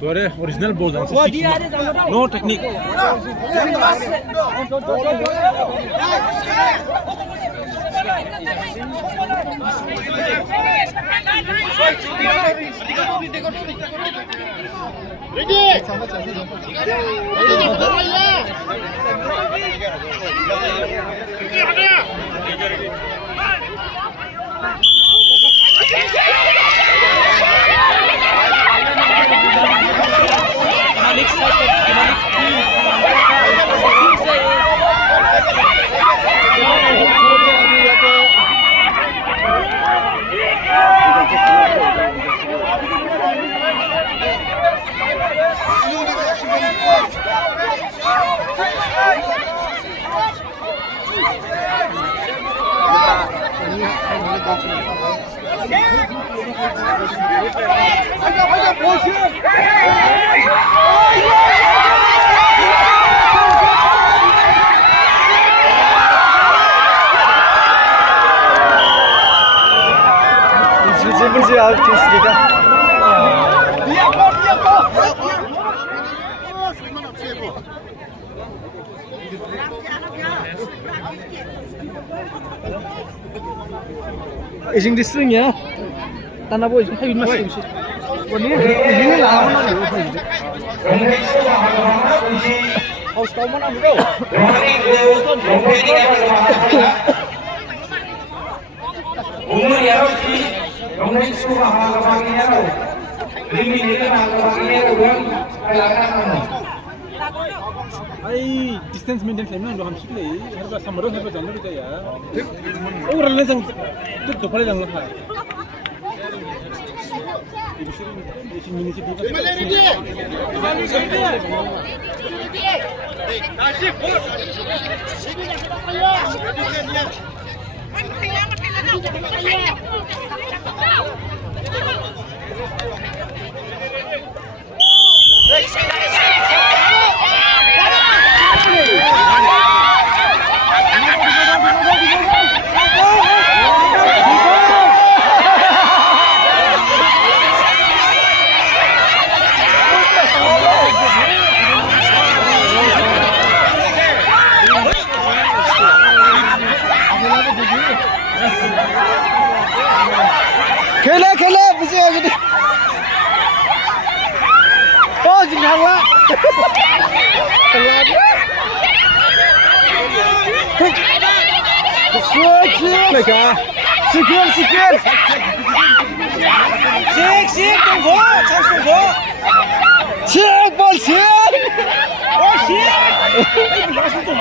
Dore original balls are no technique. Ising di string ya, tanah boy, hay masih sih. Ini lah mana ni? Harus kau mana bro? Umur ya sih, umur itu apa baginya lo? Ini apa baginya lo? Kelakan mana? Ay, distance maintain करना है हम सीख ले हर बार समरोह है बजाने भी चाहिए यार और रलने संग तो दोपहर लंग लगा ये मिनी से खेले खेले पीछे आ गई ओ जिंगावा Sik tunggu chance tunggu Sik ball sik oh sik langsung tuh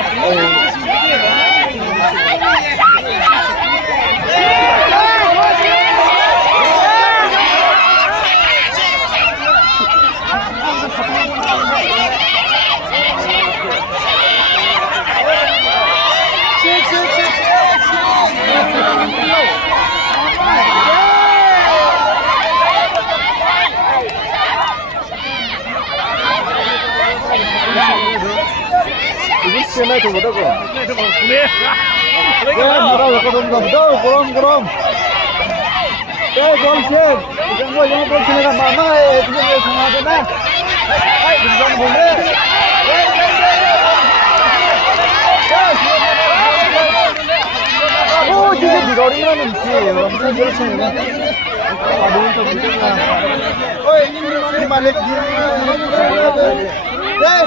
Ini tu betul ke? Ya, murah korom betul, korom. Gol sih. Jangan gol sini kan mama, ini sama aja nah. Hai, jangan boleh. Oh, jadi digoreng mana sih? Orang bisa jual sini kan? Aduh, itu betul. Oh, ini malik dia. Hey,